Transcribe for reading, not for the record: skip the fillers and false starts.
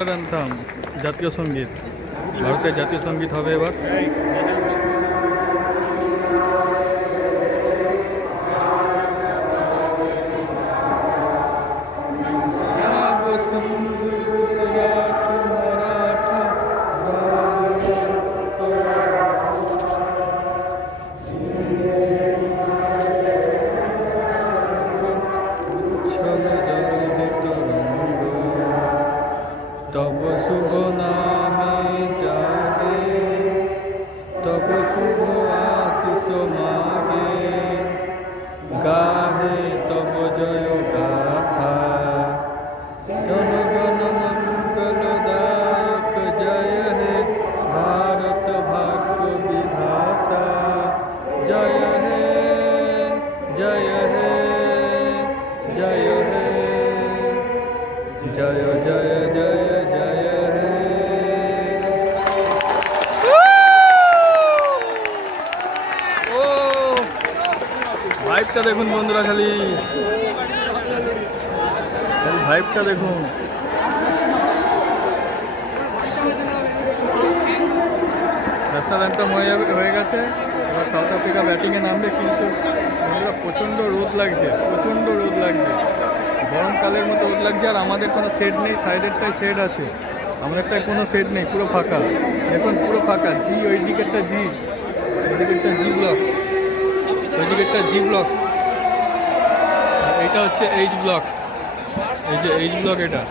Anthem জাতীয় সঙ্গীত, ভারতের জাতীয় সঙ্গীত হবে এবার। तब शुभ नामे जागे, तब शुभ आशीष मागे, गाहे तब जय गाथा। जन गण मंगलदायक जय हे भारत भाग्य विधाता। जय हे जय हे जय हे जय जय जय जय हे। ও ভাইবটা দেখুন বন্ধুরা, খালি ভাইবটা দেখুন। ন্যাশনাল অ্যান্থেম হয়ে গেছে, এবার সাউথ আফ্রিকা ব্যাটিংয়ে নামবে, কিন্তু বন্ধুরা প্রচণ্ড রোদ লাগছে, প্রচণ্ড রোদ লাগছে, গরমকালের মতো রোদ লাগছে। আর আমাদের কোনো শেড নেই, সাইডেরটায় শেড আছে, আমাদেরটায় কোনো শেড নেই, পুরো ফাঁকা। দেখুন পুরো ফাঁকা। জি ওই দিকেরটা জি, ওই দিকেরটা জি ব্লক, ওই দিকেরটা জি ব্লক, এটা হচ্ছে এইচ ব্লক, এই যে এইচ ব্লক এটা।